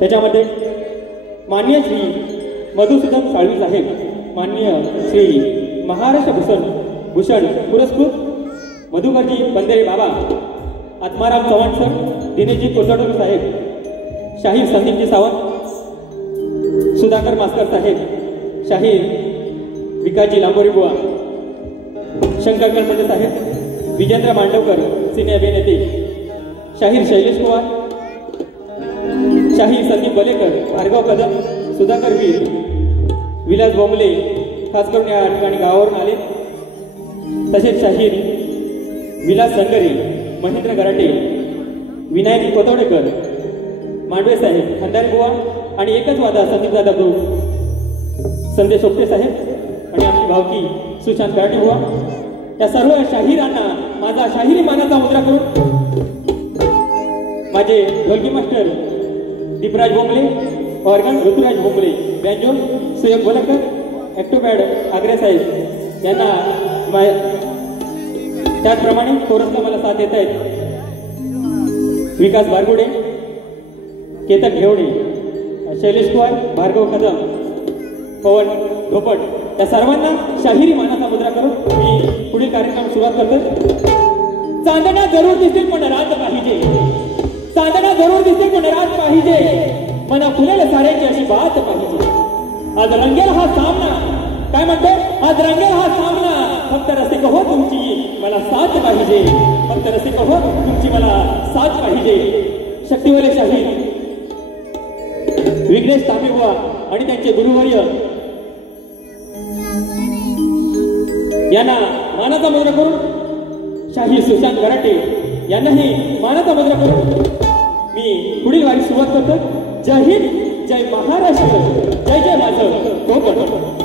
त्याच्यामध्ये माननीय श्री मधुसूदन साळवी साहेब, माननीय श्री महाराष्ट्र भूषण पुरस्कृत मधुकरजी बंदेरे बाबा, आत्माराम चव्हाण सर, दिनेशजी कोसळकर साहेब, शाहीर संदीपजी सावंत, सुधाकर मास्कर साहेब, शाहीर विकासजी लांबोरी बुवा, शंकर कळमटे साहेब, विजेंद्र मांडवकर सिने अभिनेते, शाहीर शैलेश कुमार, शाहीर संदीप बलेकर, भार्गव कदम, सुधाकर वीर, विलास बोंबले, खास करून या ठिकाणी गावावरून आले, तसेच शाहीर विलास संगरे, महेंद्र गराटे, विनायक कोतवडेकर, मांडवे साहेब, खंडारी बुवा आणि एकच वादा संदीप दादा प्रभू, संदेश ओपटे साहेब आणि आमची भावकी सुशांत गराटे बुवा, या सर्व शाहिरांना माझा शाहिरी मानाचा मुद्रा करून माझे ढोलकी master Deepraj Bombale, organ Rituraj Bombale, banjo Suyog Bolkar, octopad agro साहेब यांना त्याचप्रमाणे कोरसला मला साथ देत आहेत विकास बारगुडे, केतन घेवडे, शैलेश कुमार, भार्गव कदम, पवन धोपट या सर्वांना शाहिरी मानाचा मुद्रा करून मी पुढील कार्यक्रम सुरुवात करतो. चांदण्या जरूर दिसतील पण रात पाहिजे, चांदण्या जरूर दिसतील पण रात पाहिजे, मना फुलेल साऱ्यांची अशी बात पाहिजे. आज रंगेल हा सामना, काय म्हणतो, आज रंगेल हा सामना, फक्त रसिक हो तुमची मला साथ पाहिजे, फक्त रसिक हो तुमची मला साथ पाहिजे. शक्तिवले शाहीर विघ्नेश तांबेबुवा आणि त्यांचे गुरुवर्य यांना मानाचा मुद्रा करून शाहीर सुशांत गराटे यांनाही मानाचा मुद्रा करून मी पुढील वारी सुरुवात करतो. जय हिंद, जय महाराष्ट्र, जय जय माझं कोकण.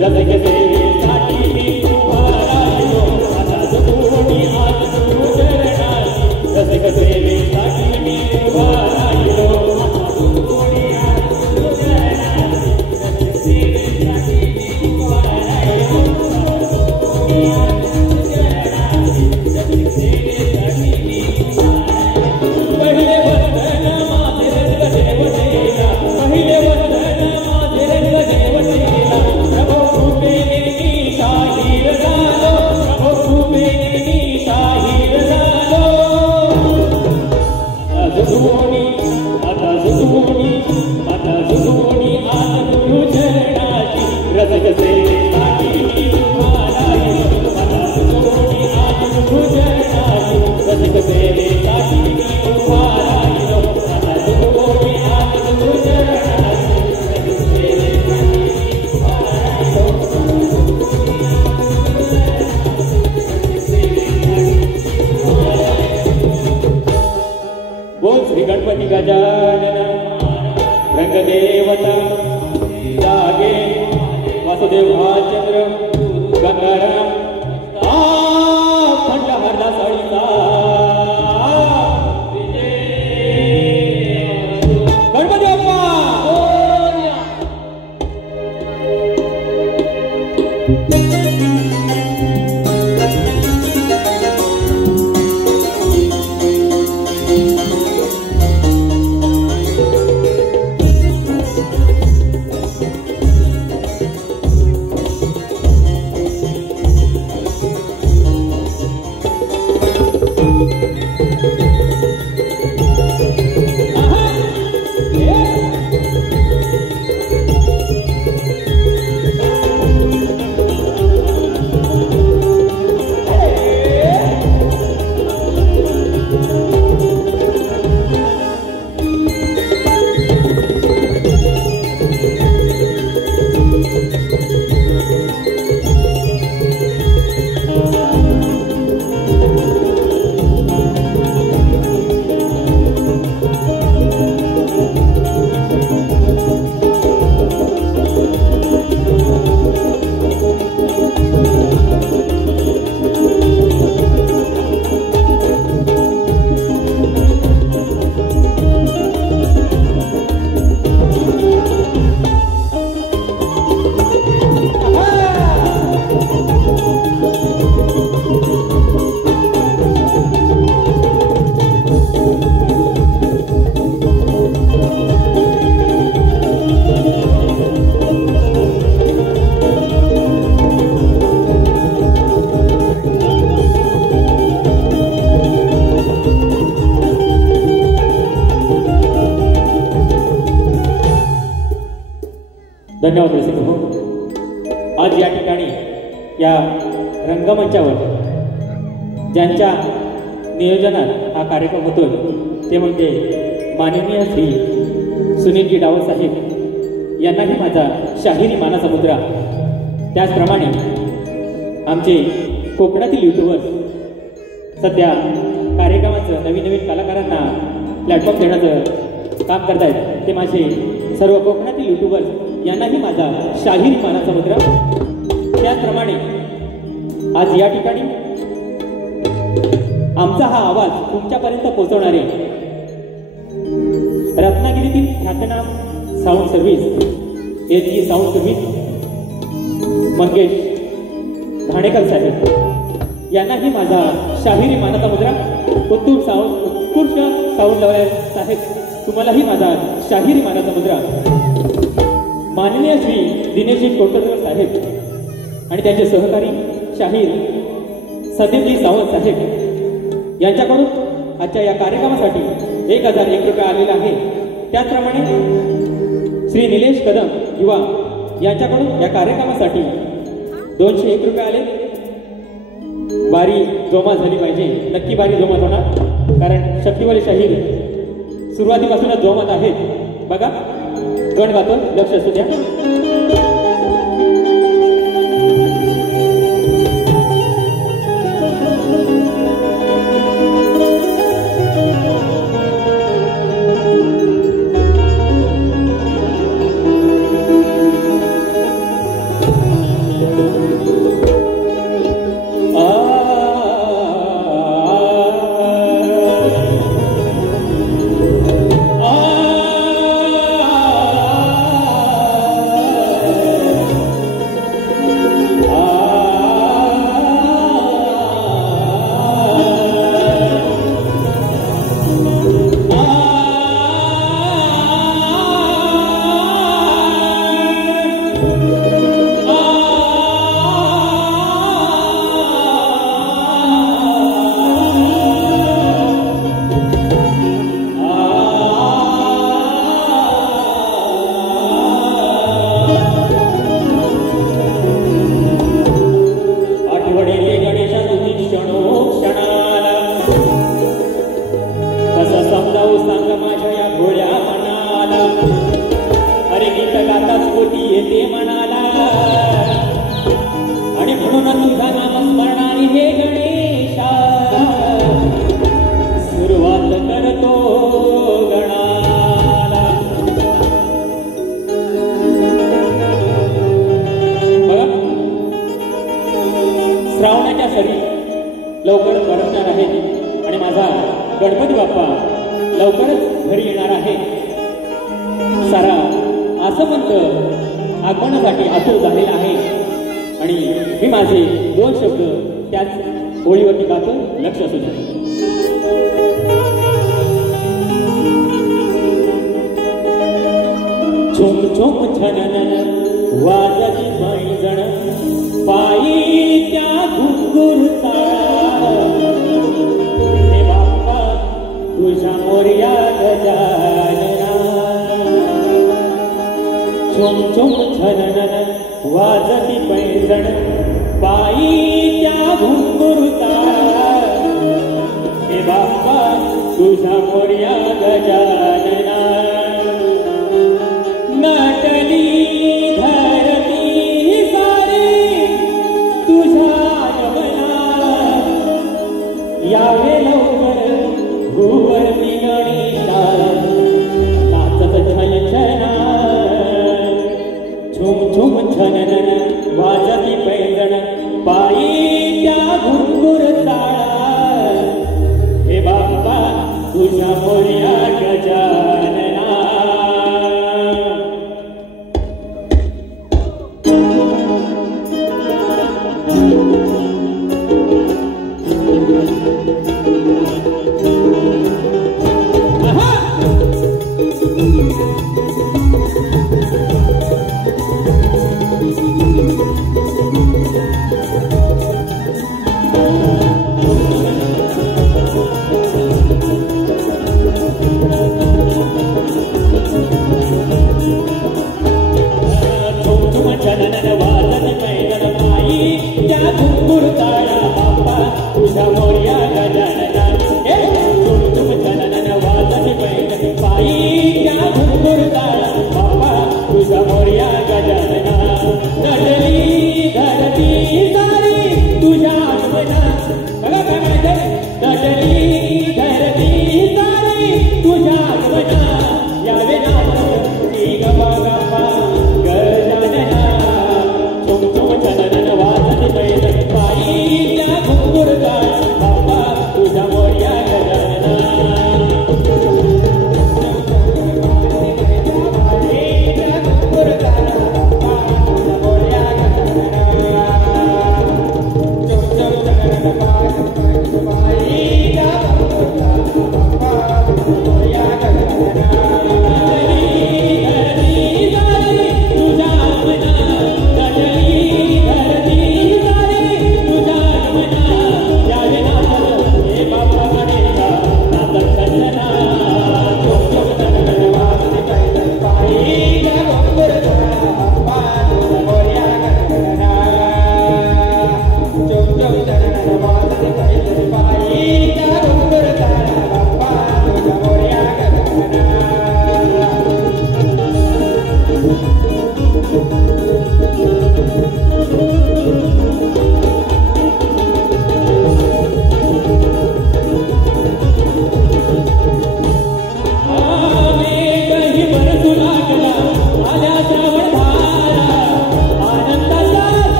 रसिक सेवेसाठी मी उभा राहिलो आता जुनी आज तू चरणाची रसिक सेवेसाठी मी उभा राहिलो आता जुनी आज तू चरणाची रसिक सेवेसाठी मी उभा राहिलो जुनी आज तू चरणाची रसिक सेवेसाठी मी उभा राहिलो पहिले वंदन माझे रंगदेवतेला पहिले वंदन माझे रंगदेवतेला प्रभो कृपेने मी शाहीर झालो प्रभो कृपेने मी शाहीर झालो आता जुनी आज तू चरणाची रसिक सेवेसाठी मी उभा राहिलो आता जुनी आज तू चरणाची रसिक सेवेसाठी मी उभा राहिलो आता जुनी आज तू चरणाची रसिक सेवेसाठी मी उभा राहिलो बोल श्री गणपती गजानन रंगदेवता जागे वासुदेव भालचंद्र गंगाराम थंड हरला साळीचा गणपती बाप्पा धन्यवाद रसिक हो. आज या ठिकाणी या रंगमंचावर ज्यांच्या नियोजनात हा कार्यक्रम होतोय ते म्हणजे माननीय श्री सुनीलजी डावल साहेब यांनाही माझा शाहिरी मानाचा मुद्रा. त्याचप्रमाणे आमचे कोकणातील युट्यूबर्स सध्या कार्यक्रमाचं नवीन नवीन कलाकारांना प्लॅटफॉर्म देण्याचं काम करतायत ते माझे सर्व कोकणातील युट्यूबर्स यांनाही माझा शाहिरी मानाचा मुद्रा. त्याचप्रमाणे आज या ठिकाणी आमचा हा आवाज तुमच्यापर्यंत पोहोचवणारे रत्नागिरीतील ख्यातनाम sound service SG sound service Mangesh Ghanekar saheb यांनाही माझा शाहिरी मानाचा मुद्रा. उत्तम साऊंड उत्कृष्ट साऊंड लॉयर साहेब तुम्हालाही माझा शाहिरी मानाचा मुद्रा. माननीय श्री दिनेशजी कोटरकर साहेब आणि त्यांचे सहकारी शाहीर सतीमजी सावंत साहेब यांच्याकडून आजच्या या कार्यक्रमासाठी 1001 रुपये आलेला आहे. त्याचप्रमाणे श्री निलेश कदम युवा यांच्याकडून या कार्यक्रमासाठी 201 रुपये आले. बारी जोमा झाली पाहिजे, नक्की बारी जोमात होणार कारण शक्तीवाले शाहीर सुरुवातीपासूनच जोमात आहेत. बघा गण गातो, लक्ष असू द्या. गणपती बाप्पा लवकरच घरी येणार आहे. सारा आसमंत आगमनासाठी आतुर झालेला आहे आणि मी माझे 2 शब्द त्याच ओळीवरती गातो. लक्ष असू द्या. झुम झुम छनन वाजती पैंजण पायी त्या घुंगूर ताळा. हे बाप्पा तुझ्या मोरया गजानना. झुम झुम छनन वाजती पैंजण पायी त्या घुंगूर ताळा. हे बाप्पा तुझ्या मोरया गजानना. नटली धरती सारी तुझ्या नमनात. यावे लवकर भुवरती गणेशा नाचत छन छना. झुम झुम छनन वाजती पैंजण पायी त्या घुंगूर ताळा. हे बाप्पा तुझ्या मोरया गजानना.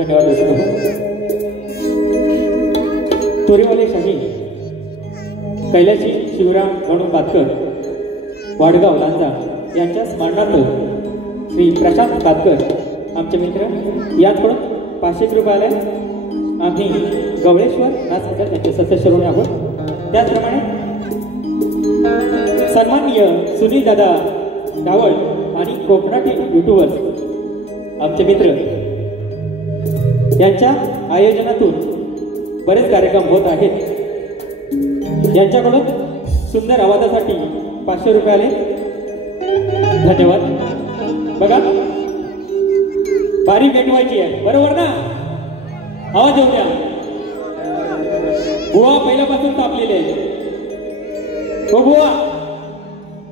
धन्यवाद रसिक तोरेवाले शाही कैलाशी शिवराम म्हणून कातकर वाडगाव लांजा यांच्या स्मरणार्थ श्री प्रशांत कातकर आमचे मित्र याचकडून 500 रुपये आम्ही गवळेश्वर नाचकर यांचे सदस्य ऋणी आहोत। त्याचप्रमाणे सन्माननीय सुनील दादा डावळ आणि कोकणाटी युट्यूबर्स आमचे मित्र यांच्या आयोजनातून बरेच कार्यक्रम होत आहेत। यांच्याकडून सुंदर आवाजासाठी 500 रुपये आले, धन्यवाद। बघा बारी पेटवायची आहे बरोबर ना, आवाज येऊ द्या। बुवा पहिल्यापासून तापलेले आहे, हो बुवा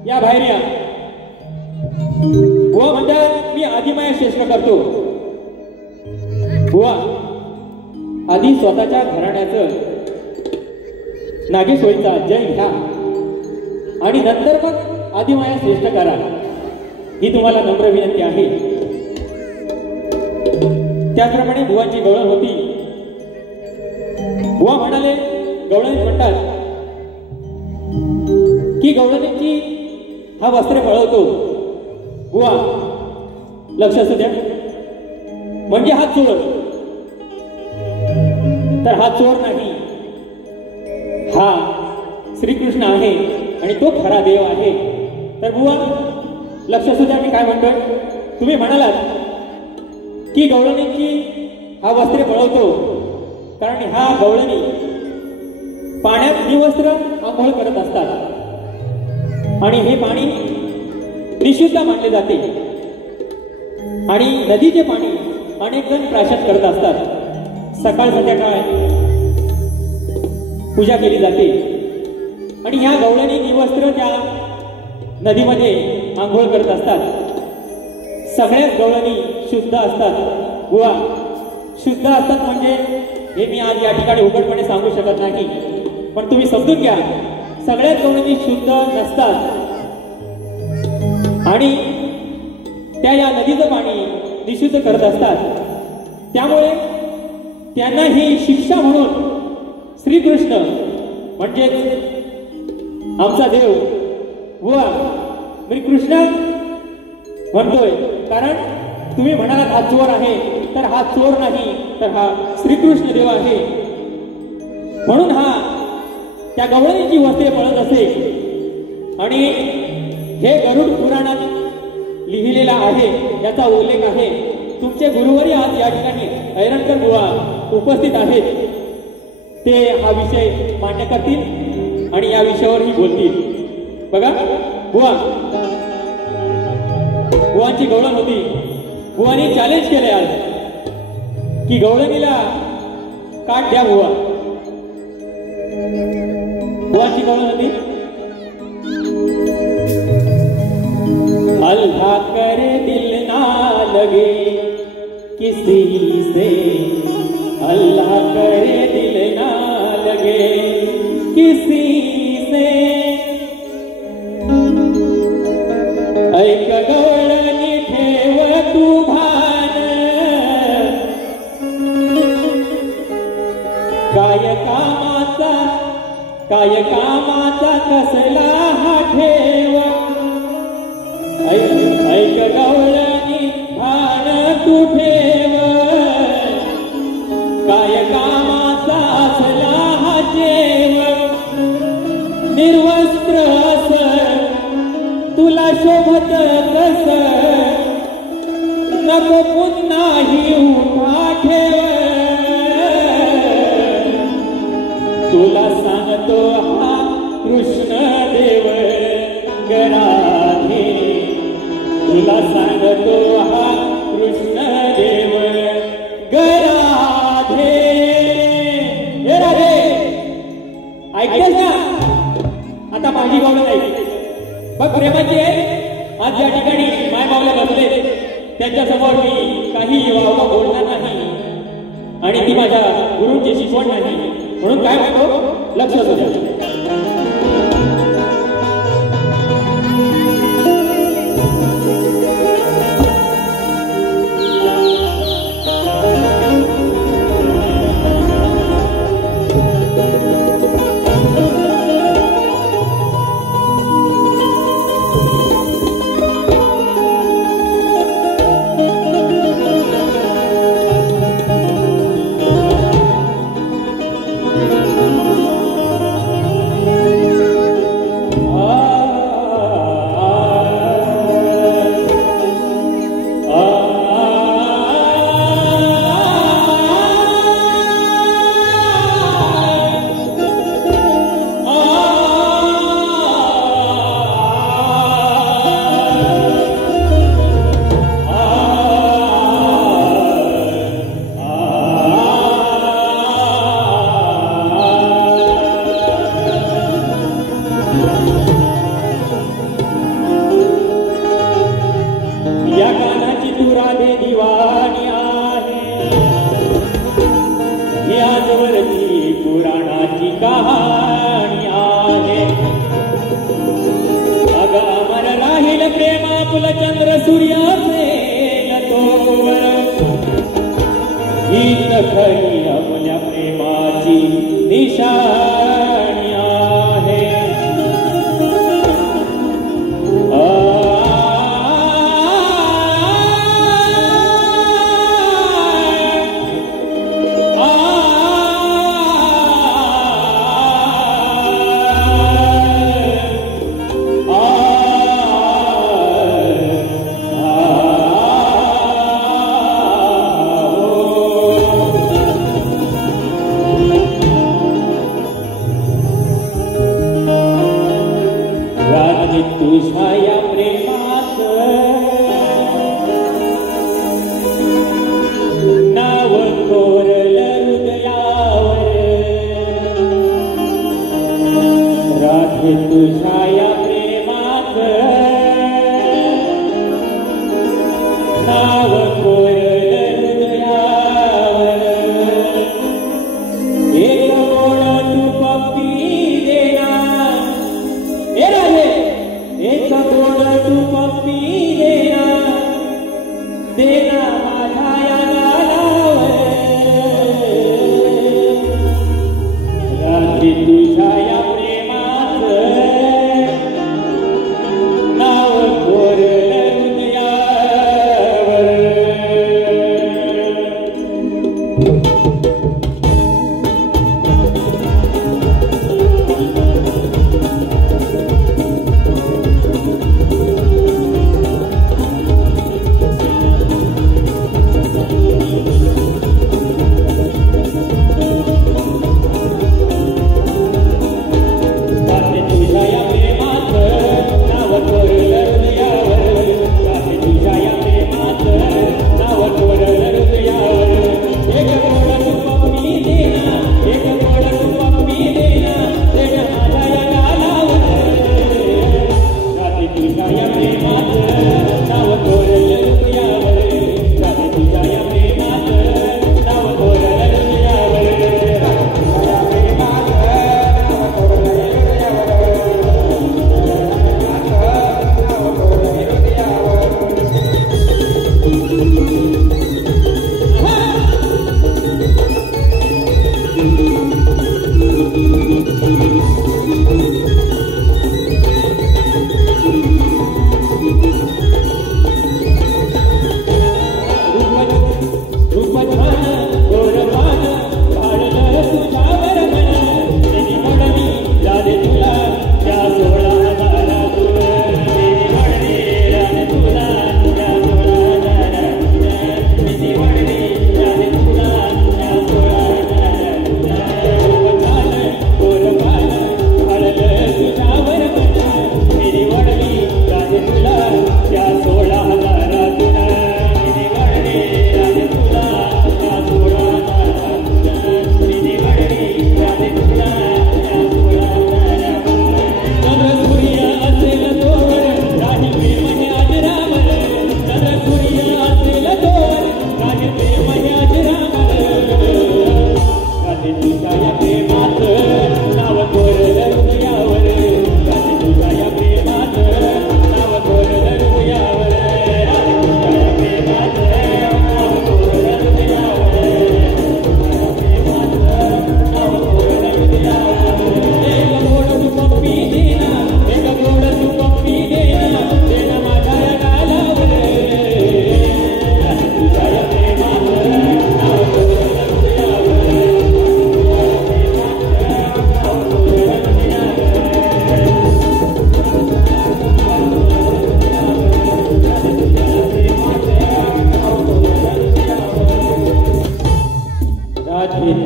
या बाहेर या। बुवा म्हणतात मी आदिमाया श्रेष्ठ करतो। बुवा आधी स्वतःच्या घराण्याचं नागेश्वरीचा जय घ्या आणि नंतर मग आदिमाया श्रेष्ठ करा, ही तुम्हाला नम्र विनंती आहे। त्याचप्रमाणे बुवांची गवळण होती। बुवा म्हणाले गवळणीत म्हणतात की गवळणीची हा वस्त्र पळवतो। बुवा लक्ष असू द्या, म्हणजे हा चोर, तर हा चोर नाही, हा श्रीकृष्ण आहे आणि तो खरा देव आहे। तर बुवा लक्ष असू द्या, मी काय म्हणतोय, तुम्ही म्हणालात की गवळणीची हा वस्त्र पळवतो कारण हा गवळणी पाण्यात निवस्त्र आंघोळ करत असतात आणि हे पाणी निषिद्ध मानले जाते आणि नदीचे पाणी अनेक जण प्राशन करत असतात। सकाळ संध्याकाळ पूजा केली जाते आणि ह्या गवळणी निवस्त्र त्या नदीमध्ये आंघोळ करत असतात। सगळ्याच गवळणी शुद्ध असतात। बुवा शुद्ध असतात म्हणजे हे मी आज या ठिकाणी उघडपणे सांगू शकत नाही, पण तुम्ही समजून घ्या सगळ्याच गवळणी शुद्ध नसतात आणि त्या या नदीचं पाणी निषिद्ध करत असतात। त्यामुळे त्यांना ही शिक्षा म्हणून श्रीकृष्ण म्हणजे आमचा देव बुवा मी कृष्ण म्हणतोय, कारण तुम्ही म्हणालात हा चोर आहे, तर हा चोर नाही, तर हा श्रीकृष्ण देव आहे। म्हणून हा त्या गवळणीची वस्त्रे पळत असे आणि हे गरुड पुराणात लिहिलेला आहे, याचा उल्लेख आहे। तुमचे गुरुवारी आज या ठिकाणी ऐरणकर बुवा उपस्थित आहेत, ते हा विषय मान्य करतील आणि या विषयावरही बोलतील। बघा बुवा बुवांची गवळण होती। बुवानी चॅलेंज केले आज की गवळणीला काट द्या बुवा। बुवांची गवळण होती, अल्लाह करे दिल ना लगे किसी से, अल्लाह करे दिल ना लगे किसी से, ऐक गवळणी ठेव तू भान, काय कामाचा कसला हा ठेव, ऐक गवळणी भान तू ठेव, काय कामाचा असला हा जेव, निर्वस्त्र अस तुला शोभत कस, नको पुन्हाही उठा ठेव, तुला सांगतो हा कृष्ण देव गराधे, तुला सांगतो हा कृष्ण देव गराधे। हे राधे ऐकतेस ना, आता माझी गवळण ऐक बघ, प्रेमाची आहे। आज या ठिकाणी माय बावला बसले, त्यांच्यासमोर मी काही वावगा बोलणार नाही आणि ती माझ्या गुरूंची शिकवण नाही, म्हणून काय म्हणतो लक्ष असू द्या। खरी आपल्या प्रेमाची निशाणी आहे. तुझ्या या प्रेमात नाव कोरलं हृदयावर. राधे तुझ्या या प्रेमात नाव कोरलं हृदयावर. एक गोड तू पप्पी देना हे राधे, एक गोड तू पप्पी देना देना माझ्या या गालावर. रात्री तुझ्या या प्रेमात नाव कोरलं हृदयावर.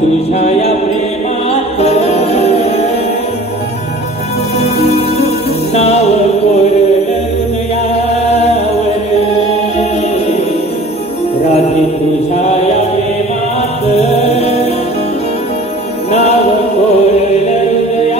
तुझ्या या प्रेमात नाव कोरलं हृदयावर. रात्री तुझ्या या प्रेमात नाव कोरलं हृदयावर.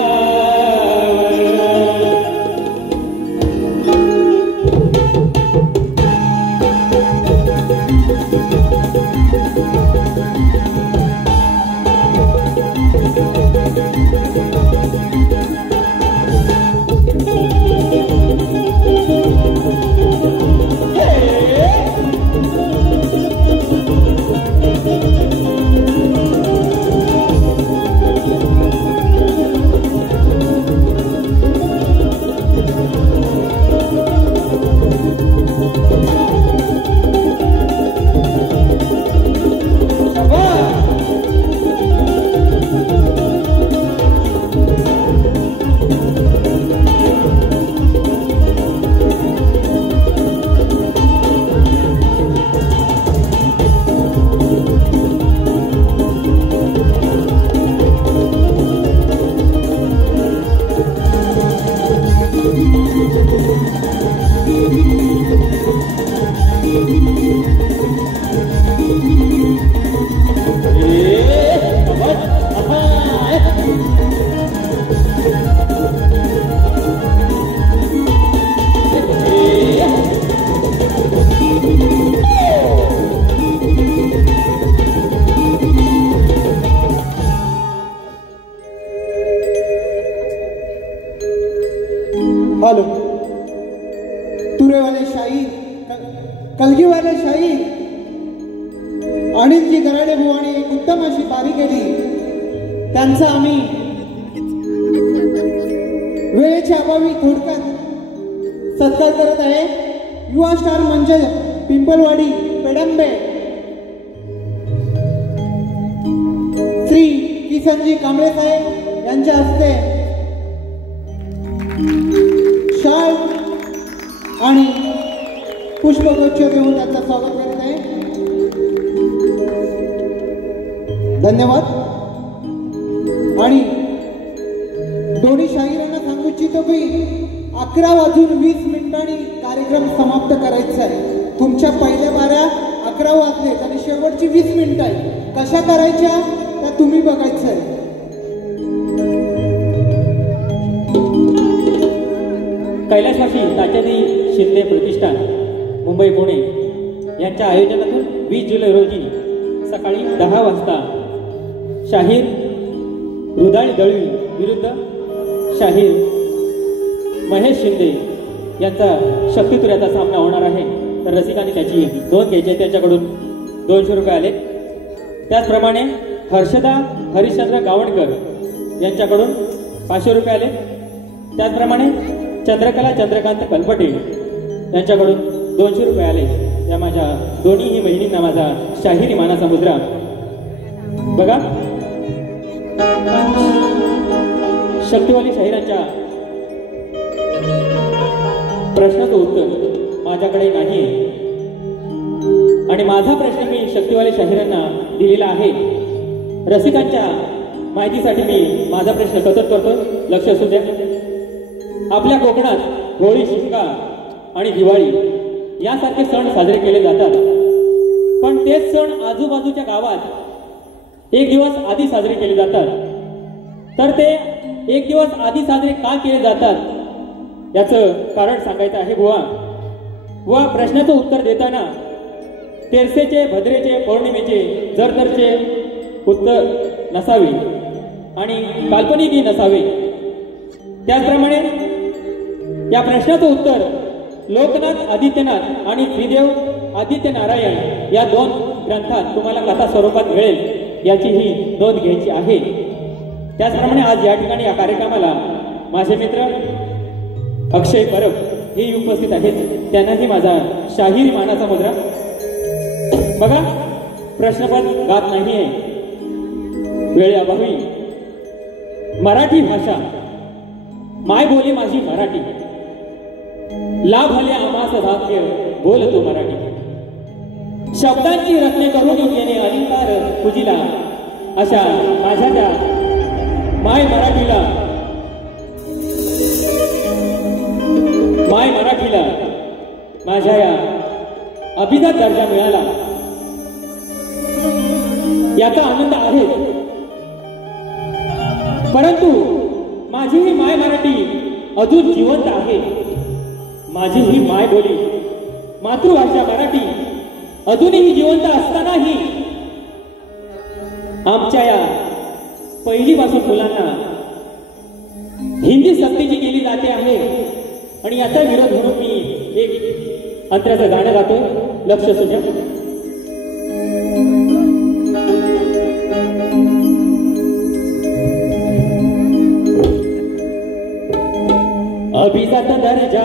अनिलजी गराडे बुवानी एक उत्तम अशी पारी केली, त्यांचा आम्ही वेळेच्या अभावी थोडक्यात सत्कार करत आहे. युवा स्टार मंच पिंपलवाडी पेडंबे श्री किसनजी कांबळे साहेब यांच्या हस्ते शाल आणि पुष्पगुच्छ देऊन त्यांचं स्वागत करत आहे. धन्यवाद. आणि दोन्ही शाहिरांना सांगू इच्छितो की 11:20 कार्यक्रम समाप्त करायचा आहे. तुमच्या पहिल्या बाऱ्या 11 वाजलेत आणि शेवटची 20 मिनिटं आहे. कशा करायच्या त्या तुम्ही बघायचं आहे. कैलासवासी तात्याजी शिंदे प्रतिष्ठान मुंबई पुणे यांच्या आयोजनातून 20 जुलै रोजी सकाळी 10 वाजता शाहीर रुदाळी दळवी विरुद्ध शाहीर महेश शिंदे यांचा शक्तितुऱ्याचा सामना होणार आहे. तर रसिकांनी त्याची नोंद घ्यायची. त्यांच्याकडून 200 रुपये आले. त्याचप्रमाणे हर्षदा हरिश्चंद्र गावणकर यांच्याकडून 500 रुपये आले. त्याचप्रमाणे चंद्रकला चंद्रकांत कलपटे यांच्याकडून 200 रुपये आले. या माझ्या दोन्हीही बहिणींना माझा शाहिरी मानाचा मुद्रा. बघा, शक्तिवाली शाहिरांच्या प्रश्नाचं उत्तर माझ्याकडे नाही आणि माझा प्रश्न मी शक्तिवाली शाहिरांना दिलेला आहे. रसिकांच्या माहितीसाठी मी माझा प्रश्न कथन करतो, लक्ष असू द्या. आपल्या कोकणात होळी, शिमगा आणि दिवाळी यासारखे सण साजरे केले जातात. पण तेच सण आजूबाजूच्या गावात एक दिवस आधी साजरे केले जातात. तर ते एक दिवस आधी साजरे का केले जातात याचं कारण सांगायचं आहे. बुवा, प्रश्नाचं उत्तर देताना तेरसेचे, भद्रेचे, पौर्णिमेचे, जरदरचे उत्तर नसावे आणि काल्पनिकही नसावे. त्याचप्रमाणे या प्रश्नाचं उत्तर लोकनाथ आदित्यनाथ आणि श्रीदेव आदित्यनारायण या 2 ग्रंथात तुम्हाला कथा स्वरूपात मिळेल याचीही नोंद घ्यायची आहे. त्याचप्रमाणे आज या ठिकाणी या कार्यक्रमाला माझे मित्र अक्षय परब हे उपस्थित आहेत. त्यांनाही माझा शाहिरी मानाचा मुद्रा. बघा, प्रश्नपद गात नाहीये वेळेअभावी. मराठी भाषा माय बोली माझी मराठी, लाभले आम्हास भाग्य बोल तू मराठी. शब्दांची रचने करून येणे अधिकार तुझीला, अशा माझ्या त्या माय मराठीला माझ्या या अभिजात दर्जा मिळाला याचा आनंद आहे. परंतु माझी ही माय मराठी अजून जिवंत आहे. माझी ही माय बोली मातृभाषा मराठी अजूनही जिवंत असतानाही आमच्या या पहिलीपासून मुलांना हिंदी सक्तीची केली जाते आहे. आणि याचा विरोध म्हणून मी एक अंतराचं गाणं गातो, लक्ष असू द्या. अभिजात दर्जा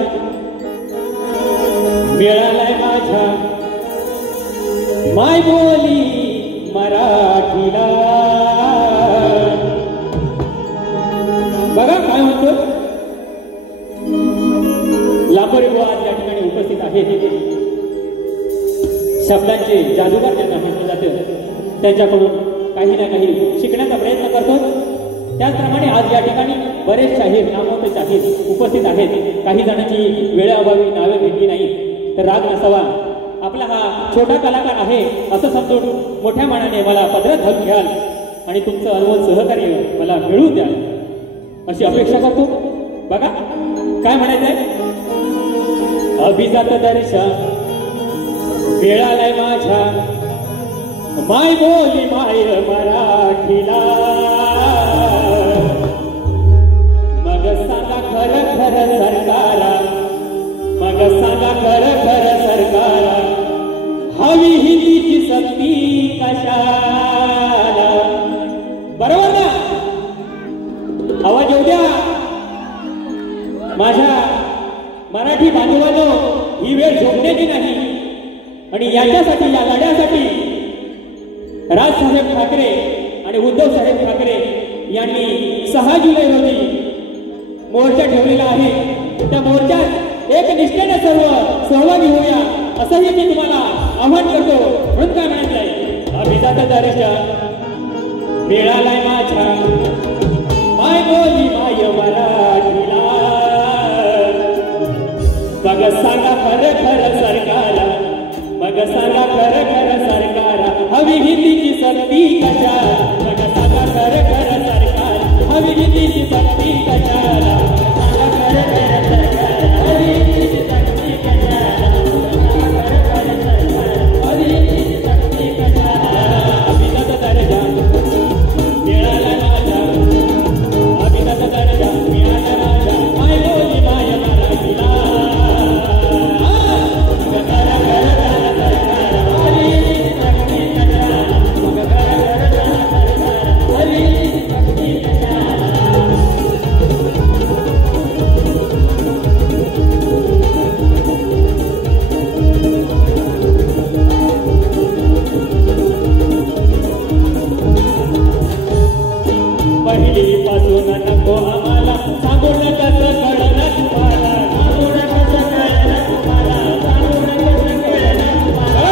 मिळालाय माझ्या माय बोली मराठीला. बघा काय म्हणतो. लांबोरे बुवा आज या ठिकाणी उपस्थित आहेत. शब्दांचे जादूगार ज्यांना म्हटलं जातं त्यांच्याकडून काही ना काही शिकण्याचा प्रयत्न करतो. त्याचप्रमाणे आज या ठिकाणी बरेच शाहीर, नामवंत शाहीर उपस्थित आहेत. काही जणांची वेळेअभावी नावे भेटली नाही तर राग नसावा. आपला हा छोटा कलाकार आहे असं समजून मोठ्या मानाने मला पदरात घालून घ्याल आणि तुमचं अनमोल सहकार्य मला मिळवून द्याल अशी अपेक्षा करतो. बघा काय म्हणायचंय. अभिजात दर्शा मिळालाय माझ्या माय बोली माय मराठीला. मग सांगा खरं खरं सरकारा, मग सांगा खरं खरं सरकारा, हवी हिंदीची सक्ती राजसाहेब ठाकरे आणि उद्धव साहेब ठाकरे यांनी 6 जुलै रोजी मोर्चा ठेवलेला आहे. त्या मोर्चात एक निष्ठेने सर्व सहभागी होऊया असंही मी तुम्हाला आव्हान करतो. म्हणून काय म्हणायचंय, अभिजात दर्जा मिळालाय माझ्या माय बोली माय मराठीला. मग सांगा खरं खरं सरकारा, मग सांगा खरं खरं सरकारा, हवी हिंदीची सक्ती कशाला. मग सांगा खरं खरं सरकारा, हवी हिंदीची सक्ती कशाला. सांगा खरं खरं सरकारा, हवी हिंदीची सक्ती कशाला. सांगा खरं खरं सरकारा, हवी हिंदीची सक्ती कशाला. अभिजात दर्जा मिळाला माझा, अभिजात दर्जा मिळाला माझा, माय बोली माय मराठीला. पहिलीपासून नको आम्हाला सांगून कसं कळलं तुम्हाला, सांगून कसं कळलं तुम्हाला, सांगून कसं कळलं तुम्हाला.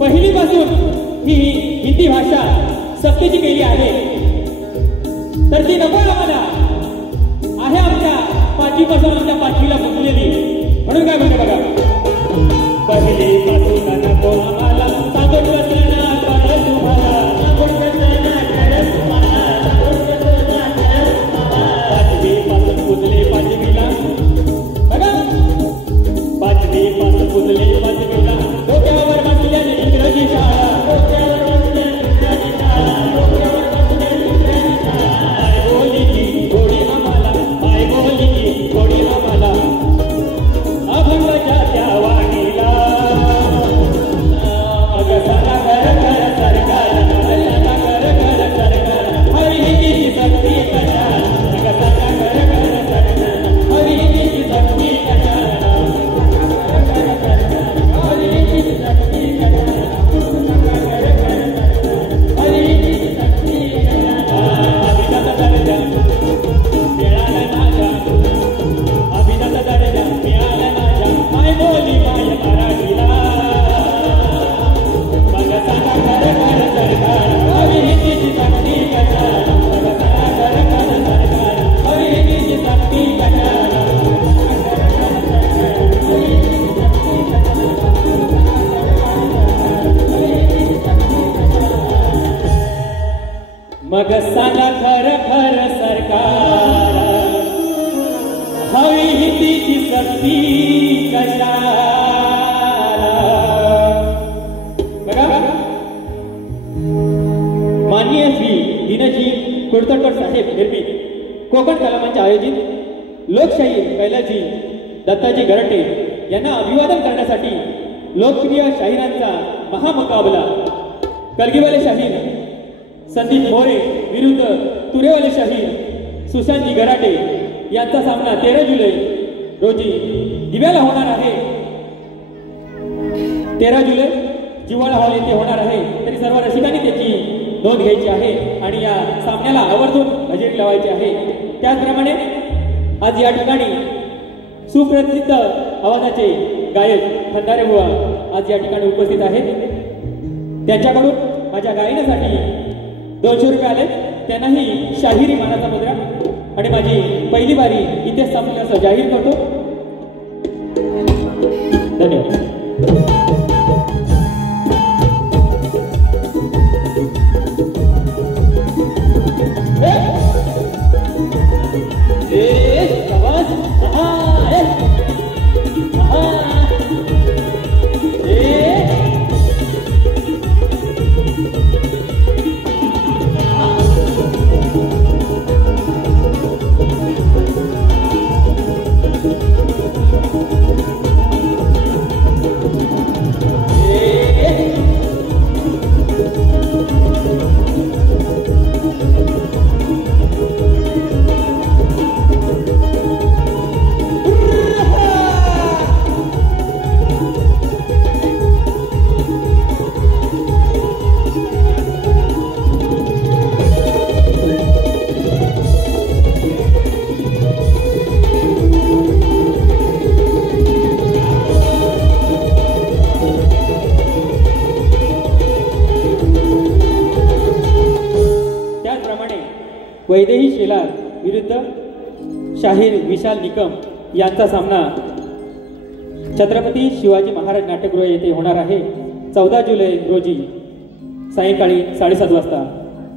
पहिलीपासून ही हिंदी भाषा सक्तीची केली आहे तर ती नको आम्हाला आहे. आमच्या पाठीपासून आमच्या पाठीला फुटलेली. म्हणून काय म्हणते बघा, पहिलीपासून नको आम्हाला सांगून कसं ना कळलं तुम्हाला, सांगून कसं ना कळलं तुम्हाला, सांगून कसं ना कळलं तुम्हाला. पाचवीपासून पुजले पाचवीला बघा, पाचवीपासून पुजले पाचवीला, डोक्यावर बसल्याने इंग्रजी शाळा, डोक्यावर बसल्याने इंग्रजी शाळा, डोक्यावर बसल्याने इंग्रजी शाळा. माय बोलीची गोडी आम्हाला, माय बोलीची गोडी आम्हाला, अभंगाच्या त्या वाणीला. मग सांगा खरं खरं सरकार, मग सांगा खरं खरं सरकार, हवी हिंदीची सक्ती कशाला. मग सांगा खरं खरं सरकार, हवी हिंदीची सक्ती कशाला. सांगा खरं खरं सरकार, हवी हिंदीची सक्ती कशाला. सांगा खरं खरं सरकार, हवी हिंदीची सक्ती कशाला. अभिजात दर्जा मिळाला माझ्या, अभिजात दर्जा मिळाला माझ्या, माय बोली माय मराठीला. मग सांगा खरं खरं सरकार, हवी हिंदीची सक्ती कशाला. मग सांगा खरं खरं सरकार, हवी हिंदीची सक्ती कशाला. मग सांगा खरं खरं सरकार, हवी हिंदीची सक्ती कशाला. बघा, माननीय श्री दीनजी कुडतरकर साहेब निर्मित कोकण कलामंच आयोजित लोकशाही कैलाजी दत्ताजी गरटे यांना अभिवादन करण्यासाठी लोकप्रिय शाहिरांचा महामुकाबला कलगीवाले शाहीर संदीप मोरे विरुद्ध तुरेवाले शाहीर सुशांतजी गराटे यांचा सामना 13 जुलै रोजी दिव्याला होणार आहे. 13 जुलै जिव्हाळा हॉल येथे होणार आहे. तरी सर्व रसिकांनी त्याची नोंद घ्यायची आहे आणि या सामन्याला आवर्जून हजेरी लावायची आहे. त्याचप्रमाणे आज या ठिकाणी सुप्रसिद्ध आवाजाचे गायक खंदारे बुवा आज या ठिकाणी उपस्थित आहेत. त्यांच्याकडून माझ्या गायनासाठी 200 रुपये आले. त्यांनाही शाहिरी मानाचा मुद्रा आणि माझी पहिली बारी इथेच संपली असं जाहीर करतो. धन्यवाद. वैदेही शेलार विरुद्ध शाहीर विशाल निकम यांचा सामना छत्रपती शिवाजी महाराज नाट्यगृह येथे होणार आहे 14 जुलै रोजी सायंकाळी 7:30 वाजता.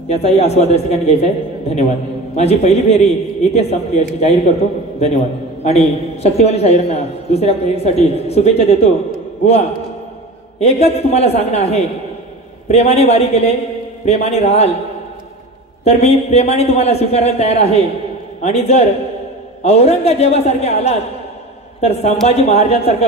याचाही आस्वाद रसिकांनी घ्यायचा आहे. धन्यवाद. माझी पहिली फेरी इथे संपली अशी जाहीर करतो. धन्यवाद. आणि शक्तिवाली शाहीरांना दुसऱ्या फेरीसाठी शुभेच्छा देतो. बुवा, एकच तुम्हाला सांगणं आहे, प्रेमाने वारी केले, प्रेमाने राहाल तर मी प्रेमाने तुम्हाला स्वीकारायला तयार आहे. आणि जर औरंगजेबासारखे आलात तर संभाजी महाराजांसारखं